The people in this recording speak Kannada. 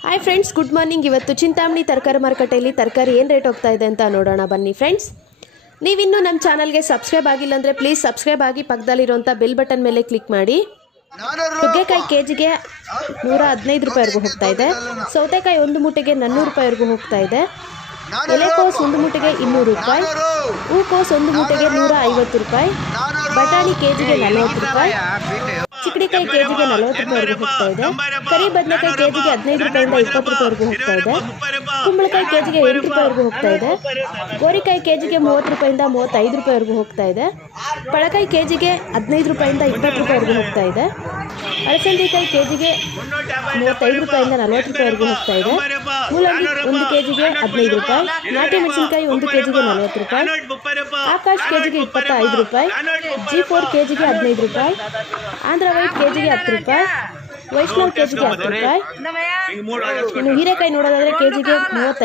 हाय फ्रेंड्स गुड मार्निंग इवत्तु चिंतामणी तरकारी मार्केटಲ್ಲಿ तरकारी ಏನು ರೇಟ್ ಹೋಗ್ತಾ ಇದೆ ಅಂತ ನೋಡೋಣ ಬನ್ನಿ ಫ್ರೆಂಡ್ಸ್। ನೀವು ಇನ್ನೂ ನಮ್ಮ ಚಾನೆಲ್ ಗೆ ಸಬ್ಸ್ಕ್ರೈಬ್ ಆಗಿಲ್ಲ ಅಂದ್ರೆ ಪ್ಲೀಸ್ ಸಬ್ಸ್ಕ್ರೈಬ್ ಆಗಿ ಪಕ್ಕದಲ್ಲಿರುವಂತ ಬೆಲ್ ಬಟನ್ ಮೇಲೆ ಕ್ಲಿಕ್ ಮಾಡಿ। ನುಗ್ಗೆಕಾಯಿ ಕೆಜಿಗೆ 115 ರೂಪಾಯಿವರೆಗೂ ಹೋಗ್ತಾ ಇದೆ। ಸೌತೆಕಾಯಿ ಒಂದು ಮೂಟೆಗೆ 400 ರೂಪಾಯಿವರೆಗೂ ಹೋಗ್ತಾ ಇದೆ। ಎಲೆಕೋಸು ಒಂದು ಮೂಟೆಗೆ 200 ರೂಪಾಯಿ, ಹೂಕೋಸು ಒಂದು ಮೂಟೆಗೆ 150 ರೂಪಾಯಿ, ಬಟಾಣಿ ಕೆಜಿಗೆ 40 ರೂಪಾಯಿ, ಚಿಕ್ಕಡಿಕಾಯಿ ಕೆಜಿಗೆ 40 ರೂಪಾಯಿವರೆಗೂ ಹೋಗ್ತಾ ಇದೆ। ಕರಿ ಬದನೆಕಾಯಿ ಕೆಜಿಗೆ 15 ರೂಪಾಯಿಂದ 20 ರೂಪಾಯಿವರೆಗೂ ಹೋಗ್ತಾ ಇದೆ। ಕುಂಬಳಕಾಯಿ ಕೆಜಿಗೆ 8 ರೂಪಾಯಿವರೆಗೂ ಹೋಗ್ತಾ ಇದೆ। ಗೋರಿಕಾಯಿ ಕೆಜಿಗೆ 30 ರೂಪಾಯಿಂದ 35 ರೂಪಾಯಿವರೆಗೂ ಹೋಗ್ತಾ ಇದೆ। ಪಳಕಾಯಿ ಕೆಜಿಗೆ 15 ರೂಪಾಯಿಂದ 20 ರೂಪಾಯಿವರೆಗೂ ಹೋಗ್ತಾ ಇದೆ। ಅಲಸಂದಿಕಾಯಿ ಕೆಜಿಗೆ 35 ರೂಪಾಯಿಂದ 40 ರೂಪಾಯಿವರೆಗೂ ಹೋಗ್ತಾ ಇದೆ। ಮೂಲಂಗಿ 1 ಕೆಜಿಗೆ 15 ರೂಪಾಯಿ, ನಾಟಿ ಮೆಣಸಿನಕಾಯಿ 1 ಕೆಜಿಗೆ 40 ರೂಪಾಯಿ, ಆಕಾಶ್ ಕೆಜಿಗೆ 25 ರೂಪಾಯಿ, G4 ಕೆಜಿಗೆ 15 ರೂಪಾಯಿ, ಆಂಧ್ರ ವೈಟ್ ಕೆಜಿಗೆ 10 ರೂಪಾಯಿ, ವೈಷ್ಣವ್ ಕೆಜಿಗೆ 10 ರೂಪಾಯಿ, ಇನ್ನು ಹೀರೆಕಾಯಿ ನೋಡೋದಾದ್ರೆ ಕೆಜಿಗೆ 35